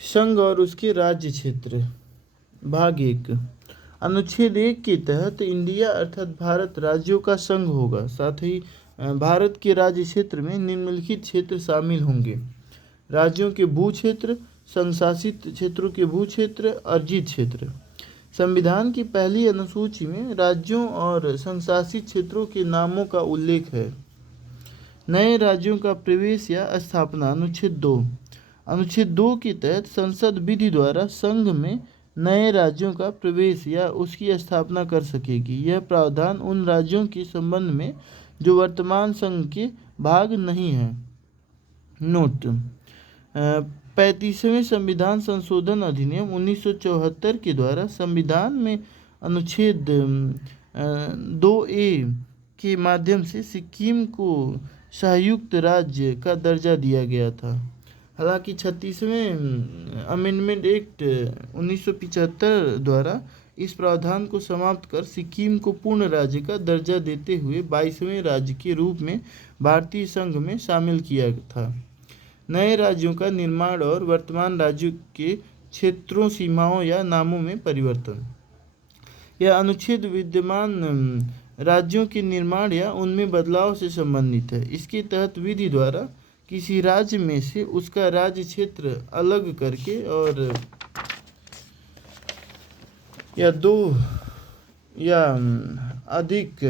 संघ और उसके राज्य क्षेत्र। भाग एक। अनुच्छेद 1 के तहत इंडिया अर्थात भारत राज्यों का संघ होगा। साथ ही भारत के राज्य क्षेत्र में निम्नलिखित क्षेत्र शामिल होंगे: राज्यों के भू क्षेत्र, संघ शासित क्षेत्रों के भू क्षेत्र, अर्जित क्षेत्र। संविधान की पहली अनुसूची में राज्यों और संघ शासित क्षेत्रों के नामों का उल्लेख है। नए राज्यों का प्रवेश या स्थापना। अनुच्छेद 2 के तहत संसद विधि द्वारा संघ में नए राज्यों का प्रवेश या उसकी स्थापना कर सकेगी। यह प्रावधान उन राज्यों के संबंध में जो वर्तमान संघ के भाग नहीं हैं। नोट: 35वें संविधान संशोधन अधिनियम 1974 के द्वारा संविधान में अनुच्छेद 2A के माध्यम से सिक्किम को संयुक्त राज्य का दर्जा दिया गया था। हालांकि 36वें अमेंडमेंट एक्ट 1975 द्वारा इस प्रावधान को समाप्त कर सिक्किम को पूर्ण राज्य का दर्जा देते हुए 22वें राज्य के रूप में भारतीय संघ में शामिल किया था। नए राज्यों का निर्माण और वर्तमान राज्यों के क्षेत्रों, सीमाओं या नामों में परिवर्तन। यह अनुच्छेद विद्यमान राज्यों के निर्माण या उनमें बदलाव से संबंधित है। इसके तहत विधि द्वारा किसी राज्य में से उसका राज्य क्षेत्र अलग करके और दो या अधिक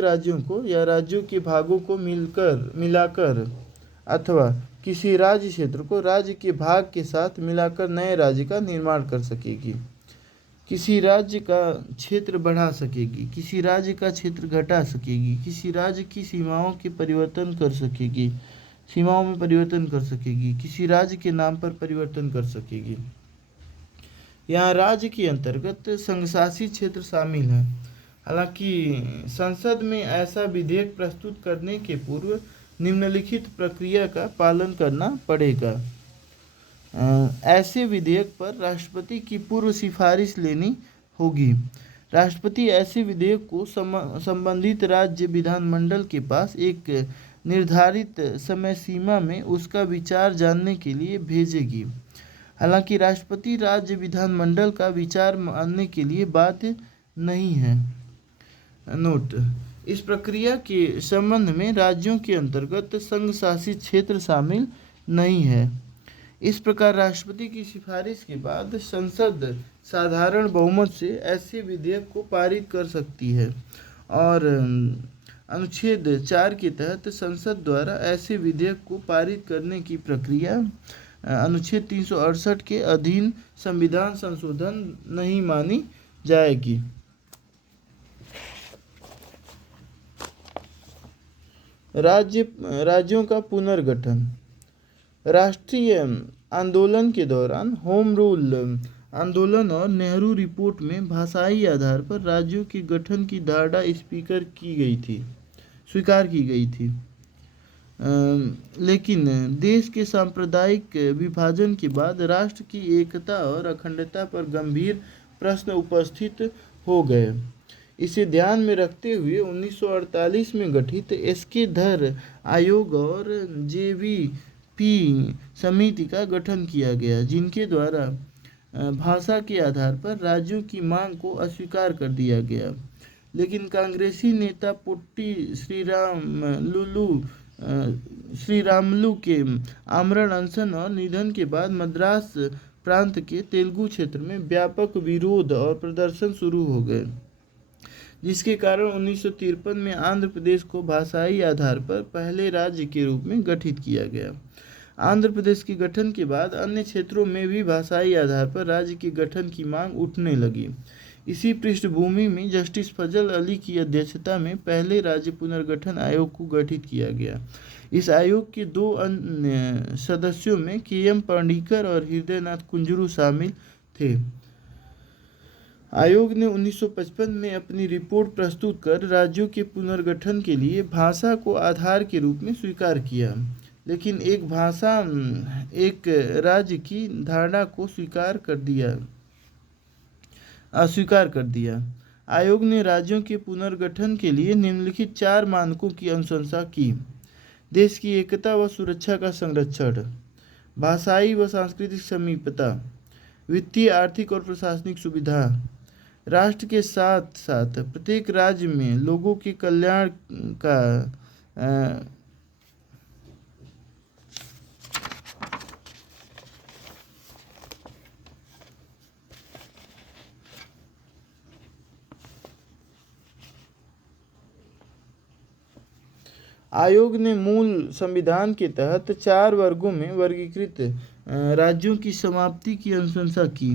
राज्यों को या राज्यों के भागों को मिलाकर अथवा किसी राज्य क्षेत्र को राज्य के भाग के साथ मिलाकर नए राज्य का निर्माण कर सकेगी। किसी राज्य का क्षेत्र बढ़ा सकेगी, किसी राज्य का क्षेत्र घटा सकेगी, किसी राज्य की सीमाओं में परिवर्तन कर सकेगी, किसी राज्य के नाम पर परिवर्तन कर सकेगी। यहाँ राज्य के अंतर्गत संघ शासित क्षेत्र शामिल है। हालांकि संसद में ऐसा विधेयक प्रस्तुत करने के पूर्व निम्नलिखित प्रक्रिया का पालन करना पड़ेगा। ऐसे विधेयक पर राष्ट्रपति की पूर्व सिफारिश लेनी होगी। राष्ट्रपति ऐसे विधेयक को संबंधित राज्य विधानमंडल के पास एक निर्धारित समय सीमा में उसका विचार जानने के लिए भेजेगी। हालांकि राष्ट्रपति राज्य विधानमंडल का विचार मानने के लिए बाध्य नहीं है। नोट: इस प्रक्रिया के संबंध में राज्यों के अंतर्गत संघ शासित क्षेत्र शामिल नहीं है। इस प्रकार राष्ट्रपति की सिफारिश के बाद संसद साधारण बहुमत से ऐसे विधेयक को पारित कर सकती है और अनुच्छेद 4 के तहत संसद द्वारा ऐसे विधेयक को पारित करने की प्रक्रिया अनुच्छेद 368 के अधीन संविधान संशोधन नहीं मानी जाएगी। राज्यों का पुनर्गठन। राष्ट्रीय आंदोलन के दौरान होम रूल आंदोलन और नेहरू रिपोर्ट में भाषाई आधार पर राज्यों के गठन की धारणा स्वीकार की गई थी। लेकिन देश के सांप्रदायिक विभाजन के बाद राष्ट्र की एकता और अखंडता पर गंभीर प्रश्न उपस्थित हो गए। इसे ध्यान में रखते हुए 1948 में गठित एस.के. धर आयोग और जे.वी.पी. समिति का गठन किया गया, जिनके द्वारा भाषा के आधार पर राज्यों की मांग को अस्वीकार कर दिया गया। लेकिन कांग्रेसी नेता पोट्टी श्रीरामुलु के आमरण अनशन और निधन के बाद मद्रास प्रांत के तेलुगु क्षेत्र में व्यापक विरोध और प्रदर्शन शुरू हो गए, जिसके कारण 1953 में आंध्र प्रदेश को भाषाई आधार पर पहले राज्य के रूप में गठित किया गया। आंध्र प्रदेश के गठन के बाद अन्य क्षेत्रों में भी भाषाई आधार पर राज्य के गठन की मांग उठने लगी। इसी पृष्ठभूमि में जस्टिस फजल अली की अध्यक्षता में पहले राज्य पुनर्गठन आयोग को गठित किया गया। इस आयोग के 2 अन्य सदस्यों में के.एम. पाणिक्कर और हृदयनाथ कुंजरू शामिल थे। आयोग ने 1955 में अपनी रिपोर्ट प्रस्तुत कर राज्यों के पुनर्गठन के लिए भाषा को आधार के रूप में स्वीकार किया, लेकिन एक भाषा एक राज्य की धारणा को अस्वीकार कर दिया। आयोग ने राज्यों के पुनर्गठन के लिए निम्नलिखित 4 मानकों की अनुशंसा की: देश की एकता व सुरक्षा का संरक्षण, भाषाई व सांस्कृतिक समीपता, वित्तीय, आर्थिक और प्रशासनिक सुविधा, राष्ट्र के साथ साथ प्रत्येक राज्य में लोगों के कल्याण का अ, आयोग ने मूल संविधान के तहत 4 वर्गों में वर्गीकृत राज्यों की समाप्ति की अनुशंसा की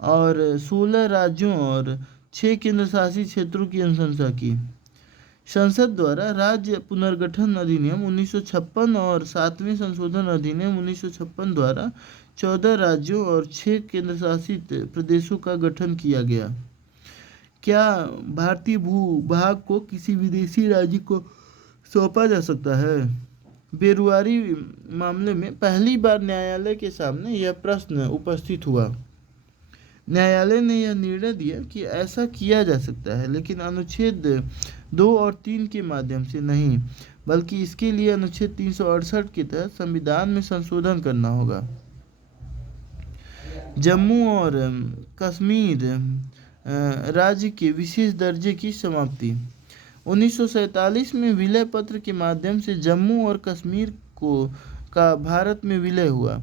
और 16 राज्यों और 6 केंद्र शासित क्षेत्रों की अनुशंसा की। संसद द्वारा राज्य पुनर्गठन अधिनियम 1956 और 7वें संशोधन अधिनियम 1956 द्वारा 14 राज्यों और 6 केंद्र शासित प्रदेशों का गठन किया गया। क्या भारतीय भूभाग को किसी विदेशी राज्य को सौंपा जा सकता है? बेरुआरी मामले में पहली बार न्यायालय के सामने यह प्रश्न उपस्थित हुआ। न्यायालय ने यह निर्णय दिया कि ऐसा किया जा सकता है, लेकिन अनुच्छेद 2 और 3 के माध्यम से नहीं, बल्कि इसके लिए अनुच्छेद 368 के तहत संविधान में संशोधन करना होगा। जम्मू और कश्मीर राज्य के विशेष दर्जे की समाप्ति। 1947 में विलय पत्र के माध्यम से जम्मू और कश्मीर का भारत में विलय हुआ।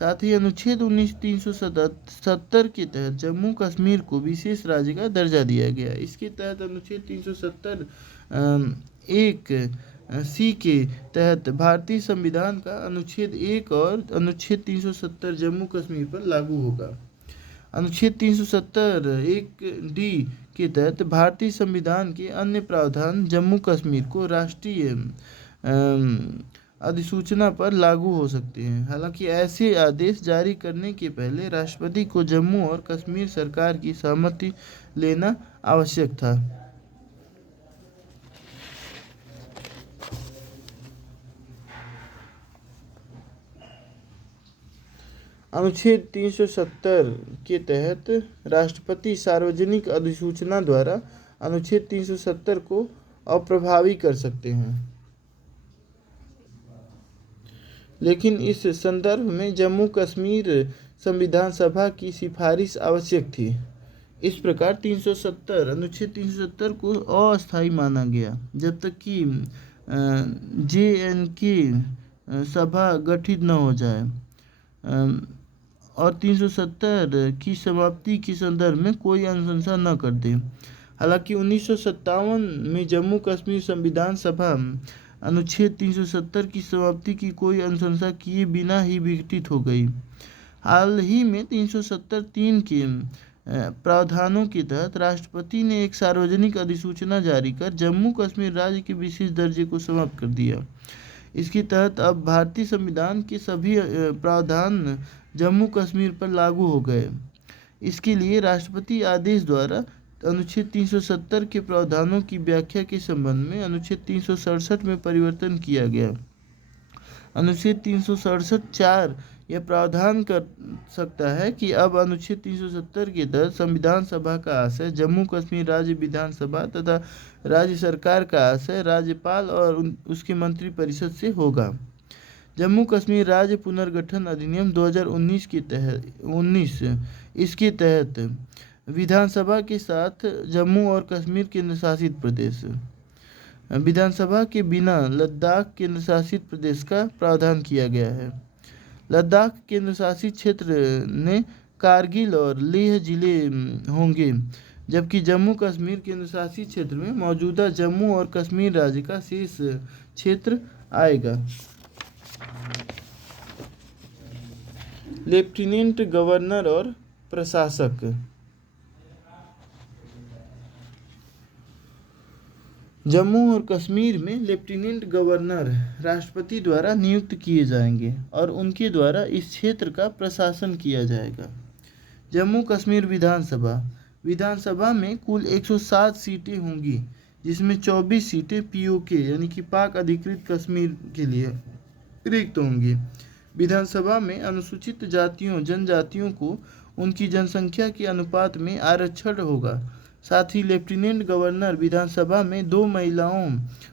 साथ ही अनुच्छेद 370 के तहत जम्मू कश्मीर को विशेष राज्य का दर्जा दिया गया। इसके तहत अनुच्छेद 370 एक सी के तहत भारतीय संविधान का अनुच्छेद 1 और अनुच्छेद 370 जम्मू कश्मीर पर लागू होगा। अनुच्छेद 370 एक डी के तहत भारतीय संविधान के अन्य प्रावधान जम्मू कश्मीर को राष्ट्रीय अधिसूचना पर लागू हो सकते हैं। हालांकि ऐसे आदेश जारी करने के पहले राष्ट्रपति को जम्मू और कश्मीर सरकार की सहमति लेना आवश्यक था। अनुच्छेद 370 के तहत राष्ट्रपति सार्वजनिक अधिसूचना द्वारा अनुच्छेद 370 को अप्रभावी कर सकते हैं, लेकिन इस संदर्भ में जम्मू कश्मीर संविधान सभा की सिफारिश आवश्यक थी। इस प्रकार अनुच्छेद 370 को अस्थायी माना गया जब तक कि JNK सभा गठित न हो जाए और 370 की समाप्ति के संदर्भ में कोई अनुशंसा न कर दे। हालांकि 1957 में जम्मू कश्मीर संविधान सभा अनुच्छेद 370 की समाप्ति की कोई अनुशंसा किए बिना ही विघटित हो गई। हाल ही में 370(3) के प्रावधानों के तहत राष्ट्रपति ने एक सार्वजनिक अधिसूचना जारी कर जम्मू कश्मीर राज्य के विशेष दर्जे को समाप्त कर दिया। इसके तहत अब भारतीय संविधान के सभी प्रावधान जम्मू कश्मीर पर लागू हो गए। इसके लिए राष्ट्रपति आदेश द्वारा अनुच्छेद 370 के प्रावधानों की व्याख्या के संबंध में अनुच्छेद 367 में परिवर्तन किया गया। अनुच्छेद 367(4) यह प्रावधान कर सकता है कि अब अनुच्छेद 370 के तहत संविधान सभा का आशय जम्मू कश्मीर राज्य विधानसभा तथा राज्य सरकार का आशय राज्यपाल और उसके मंत्रिपरिषद से होगा। जम्मू कश्मीर राज्य पुनर्गठन अधिनियम 2019 के तहत इसके तहत विधानसभा के साथ जम्मू और कश्मीर केंद्र शासित प्रदेश, विधानसभा के बिना लद्दाख केंद्र शासित प्रदेश का प्रावधान किया गया है। लद्दाख केंद्र शासित क्षेत्र ने कारगिल और लेह जिले होंगे, जबकि जम्मू कश्मीर केंद्र शासित क्षेत्र में मौजूदा जम्मू और कश्मीर राज्य का शेष क्षेत्र आएगा। लेफ्टिनेंट गवर्नर और प्रशासक। जम्मू और कश्मीर में लेफ्टिनेंट गवर्नर राष्ट्रपति द्वारा नियुक्त किए जाएंगे और उनके द्वारा इस क्षेत्र का प्रशासन किया जाएगा। जम्मू कश्मीर विधानसभा में कुल 107 सीटें होंगी, जिसमें 24 सीटें POK यानी कि पाक अधिकृत कश्मीर के लिए रिक्त होंगी। विधानसभा में अनुसूचित जातियों जनजातियों को उनकी जनसंख्या के अनुपात में आरक्षण होगा। साथ ही लेफ्टिनेंट गवर्नर विधानसभा में 2 महिलाओं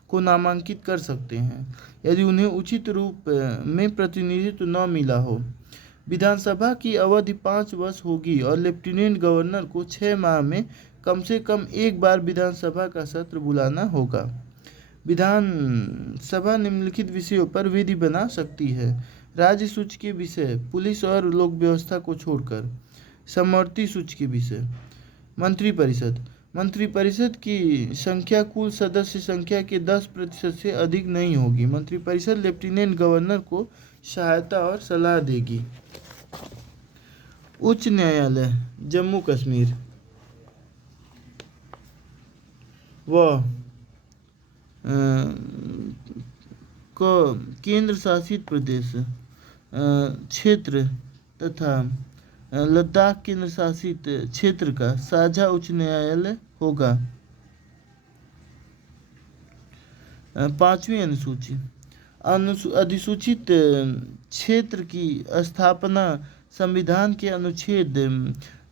को नामांकित कर सकते हैं यदि उन्हें उचित रूप में प्रतिनिधित्व न मिला हो। विधानसभा की अवधि 5 वर्ष होगी और लेफ्टिनेंट गवर्नर को 6 माह में कम से कम एक बार विधानसभा का सत्र बुलाना होगा। विधानसभा निम्नलिखित विषयों पर विधि बना सकती है। राज्य सूची के विषय, पुलिस और लोक व्यवस्था को छोड़कर। समवर्ती सूची के विषय। मंत्रिपरिषद। मंत्रिपरिषद की संख्या कुल सदस्य संख्या के 10% से अधिक नहीं होगी। मंत्रिपरिषद लेफ्टिनेंट गवर्नर को सहायता और सलाह देगी। उच्च न्यायालय जम्मू कश्मीर व केंद्र शासित प्रदेश क्षेत्र तथा लद्दाख केंद्र शासित क्षेत्र का साझा उच्च न्यायालय होगा। 5वीं अनुसूची। अधिसूचित क्षेत्र की स्थापना संविधान के अनुच्छेद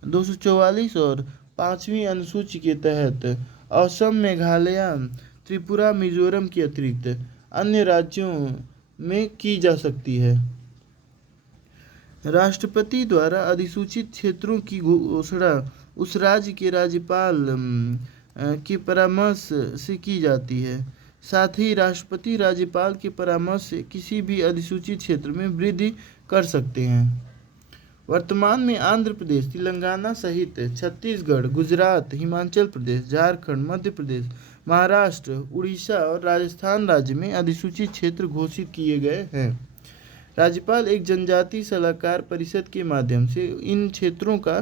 244 और 5वीं अनुसूची के तहत असम, मेघालय, त्रिपुरा, मिजोरम के अतिरिक्त अन्य राज्यों में की जा सकती है। राष्ट्रपति द्वारा अधिसूचित क्षेत्रों की घोषणा उस राज्य के राज्यपाल के परामर्श से की जाती है। साथ ही राष्ट्रपति राज्यपाल के परामर्श से किसी भी अधिसूचित क्षेत्र में वृद्धि कर सकते हैं। वर्तमान में आंध्र प्रदेश, तेलंगाना सहित छत्तीसगढ़, गुजरात, हिमाचल प्रदेश, झारखंड, मध्य प्रदेश, महाराष्ट्र, उड़ीसा और राजस्थान राज्य में अधिसूचित क्षेत्र घोषित किए गए हैं। राज्यपाल एक जनजातीय सलाहकार परिषद के माध्यम से इन क्षेत्रों का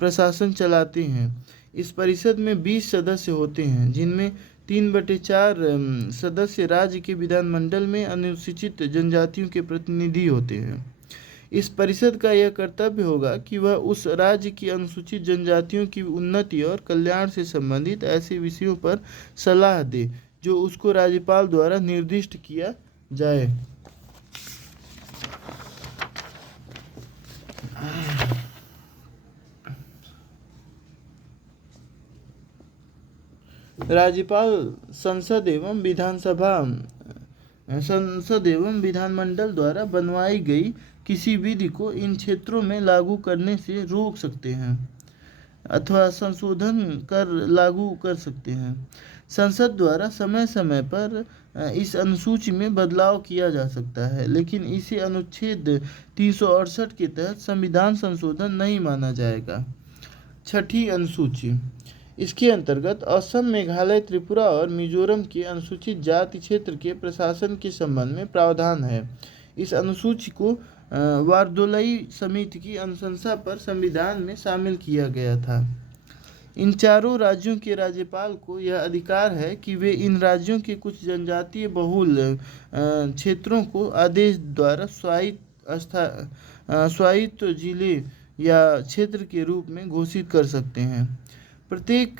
प्रशासन चलाते हैं। इस परिषद में 20 सदस्य होते हैं, जिनमें 3/4 सदस्य राज्य के विधानमंडल में अनुसूचित जनजातियों के प्रतिनिधि होते हैं। इस परिषद का यह कर्तव्य होगा कि वह उस राज्य की अनुसूचित जनजातियों की उन्नति और कल्याण से संबंधित ऐसे विषयों पर सलाह दे जो उसको राज्यपाल द्वारा निर्दिष्ट किया जाए। राज्यपाल संसद एवं विधानमंडल द्वारा बनवाई गई किसी विधि को इन क्षेत्रों में लागू करने से रोक सकते हैं अथवा संशोधन कर लागू कर सकते हैं। संसद द्वारा समय समय पर इस अनुसूची में बदलाव किया जा सकता है, लेकिन इसे अनुच्छेद 368 के तहत संविधान संशोधन नहीं माना जाएगा। 6ठी अनुसूची। इसके अंतर्गत असम, मेघालय, त्रिपुरा और मिजोरम के अनुसूचित जाति क्षेत्र के प्रशासन के संबंध में प्रावधान है। इस अनुसूची को वारदोलई समिति की अनुशंसा पर संविधान में शामिल किया गया था। इन चारों राज्यों के राज्यपाल को यह अधिकार है कि वे इन राज्यों के कुछ जनजातीय बहुल क्षेत्रों को आदेश द्वारा स्वायत्त जिले या क्षेत्र के रूप में घोषित कर सकते हैं। प्रत्येक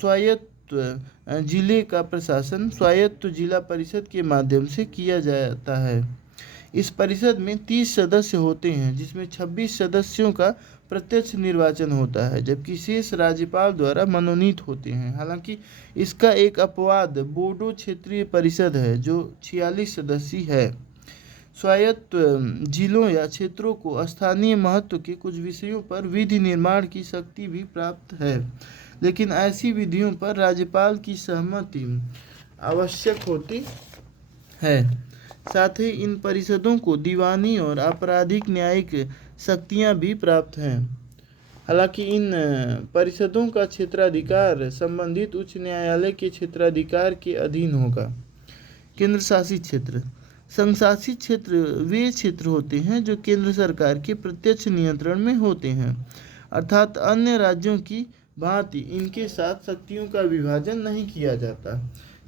स्वायत्त जिले का प्रशासन स्वायत्त जिला परिषद के माध्यम से किया जाता है। इस परिषद में 30 सदस्य होते हैं, जिसमें 26 सदस्यों का प्रत्यक्ष निर्वाचन होता है, जबकि शेष राज्यपाल द्वारा मनोनीत होते हैं। हालांकि इसका एक अपवाद बोडो क्षेत्रीय परिषद है, जो 46 सदस्यीय है। स्वायत्त जिलों या क्षेत्रों को स्थानीय महत्व के कुछ विषयों पर विधि निर्माण की शक्ति भी प्राप्त है, लेकिन ऐसी विधियों पर राज्यपाल की सहमति आवश्यक होती है। साथ ही इन परिषदों को दीवानी और आपराधिक न्यायिक शक्तियां भी प्राप्त हैं। हालांकि इन परिषदों का क्षेत्राधिकार संबंधित उच्च न्यायालय के क्षेत्राधिकार के अधीन होगा। केंद्र शासित क्षेत्र। संघ शासित क्षेत्र वे क्षेत्र होते हैं जो केंद्र सरकार के प्रत्यक्ष नियंत्रण में होते हैं, अर्थात अन्य राज्यों की भांति इनके साथ शक्तियों का विभाजन नहीं किया जाता।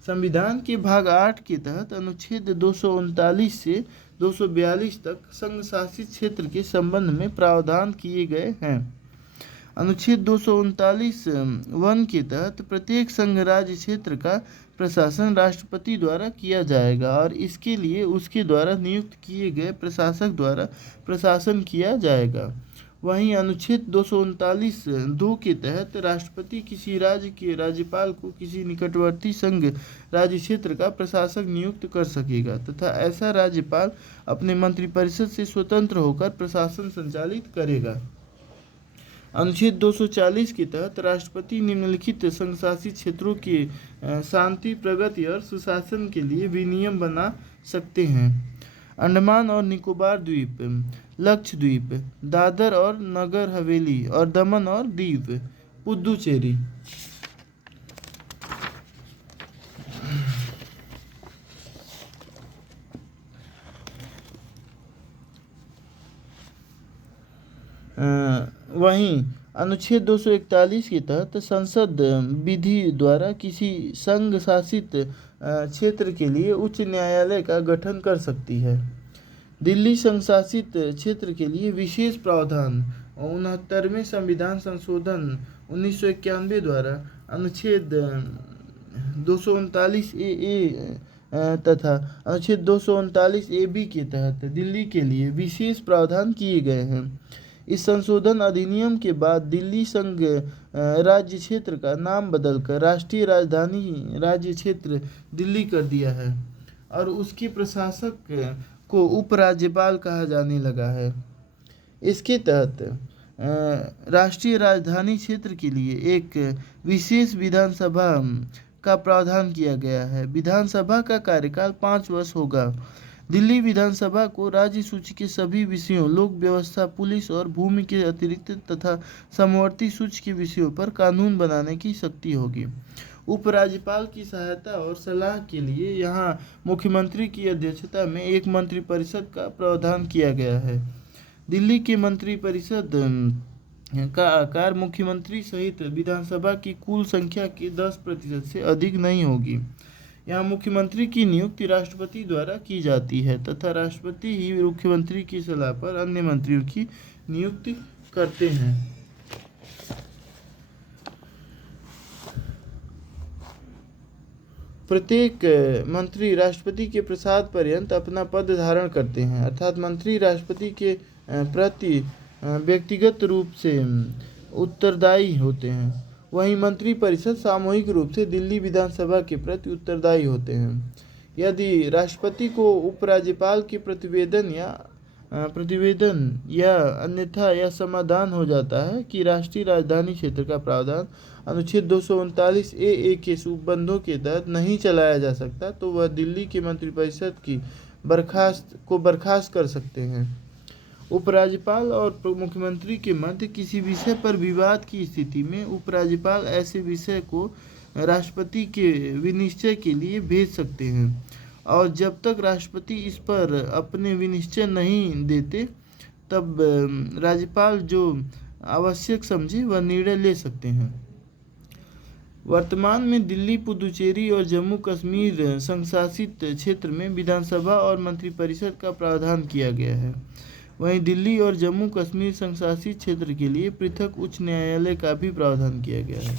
संविधान के भाग 8 के तहत अनुच्छेद 239 से 242 तक संघ शासित क्षेत्र के संबंध में प्रावधान किए गए हैं। अनुच्छेद 239(1) के तहत प्रत्येक संघ राज्य क्षेत्र का प्रशासन राष्ट्रपति द्वारा किया जाएगा और इसके लिए उसके द्वारा नियुक्त किए गए प्रशासक द्वारा प्रशासन किया जाएगा। वहीं अनुच्छेद 239(2) के तहत राष्ट्रपति किसी राज्य के राज्यपाल को किसी निकटवर्ती संघ राज्य क्षेत्र का प्रशासक नियुक्त कर सकेगा तथा ऐसा राज्यपाल अपने मंत्रिपरिषद से स्वतंत्र होकर प्रशासन संचालित करेगा। अनुच्छेद 240 के तहत राष्ट्रपति निम्नलिखित संघशासित क्षेत्रों के शांति, प्रगति और सुशासन के लिए विनियम बना सकते हैं: अंडमान और निकोबार द्वीप, लक्षद्वीप, दादर और नगर हवेली और दमन और दीव, पुदुचेरी। वहीं अनुच्छेद 241 के तहत संसद विधि द्वारा किसी संघ शासित क्षेत्र के लिए उच्च न्यायालय का गठन कर सकती है। दिल्ली संघ शासित क्षेत्र के लिए विशेष प्रावधान 69वें संविधान संशोधन 1991 द्वारा अनुच्छेद 239 ए तथा अनुच्छेद 239 AB के तहत दिल्ली के लिए विशेष प्रावधान किए गए हैं। इस संशोधन अधिनियम के बाद दिल्ली संघ राज्य क्षेत्र का नाम बदलकर राष्ट्रीय राजधानी राज्य क्षेत्र दिल्ली कर दिया है और उसके प्रशासक को उपराज्यपाल कहा जाने लगा है। इसके तहत राष्ट्रीय राजधानी क्षेत्र के लिए एक विशेष विधानसभा का प्रावधान किया गया है। विधानसभा का कार्यकाल 5 वर्ष होगा। दिल्ली विधानसभा को राज्य सूची के सभी विषयों, लोक व्यवस्था, पुलिस और भूमि के अतिरिक्त तथा समवर्ती सूची के विषयों पर कानून बनाने की शक्ति होगी। उपराज्यपाल की सहायता और सलाह के लिए यहाँ मुख्यमंत्री की अध्यक्षता में एक मंत्रिपरिषद का प्रावधान किया गया है। दिल्ली के मंत्रिपरिषद का आकार मुख्यमंत्री सहित विधानसभा की कुल संख्या के 10% से अधिक नहीं होगी। यहाँ मुख्यमंत्री की नियुक्ति राष्ट्रपति द्वारा की जाती है तथा राष्ट्रपति ही मुख्यमंत्री की सलाह पर अन्य मंत्रियों की नियुक्ति करते हैं। प्रत्येक मंत्री राष्ट्रपति के प्रसाद पर्यंत अपना पद धारण करते हैं, अर्थात मंत्री राष्ट्रपति के प्रति व्यक्तिगत रूप से उत्तरदायी होते हैं। वहीं मंत्रिपरिषद सामूहिक रूप से दिल्ली विधानसभा के प्रति उत्तरदायी होते हैं। यदि राष्ट्रपति को उपराज्यपाल के प्रतिवेदन या अन्यथा यह समाधान हो जाता है कि राष्ट्रीय राजधानी क्षेत्र का प्रावधान अनुच्छेद 239 AA के उपबंधों के तहत नहीं चलाया जा सकता, तो वह दिल्ली के मंत्रिपरिषद की बर्खास्त कर सकते हैं। उपराज्यपाल और मुख्यमंत्री के मध्य किसी विषय पर विवाद की स्थिति में उपराज्यपाल ऐसे विषय को राष्ट्रपति के विनिश्चय के लिए भेज सकते हैं और जब तक राष्ट्रपति इस पर अपने विनिश्चय नहीं देते तब राज्यपाल जो आवश्यक समझे वह निर्णय ले सकते हैं। वर्तमान में दिल्ली, पुदुचेरी और जम्मू कश्मीर संघशासित क्षेत्र में विधानसभा और मंत्रिपरिषद का प्रावधान किया गया है। वहीं दिल्ली और जम्मू कश्मीर संघशासित क्षेत्र के लिए पृथक उच्च न्यायालय का भी प्रावधान किया गया है।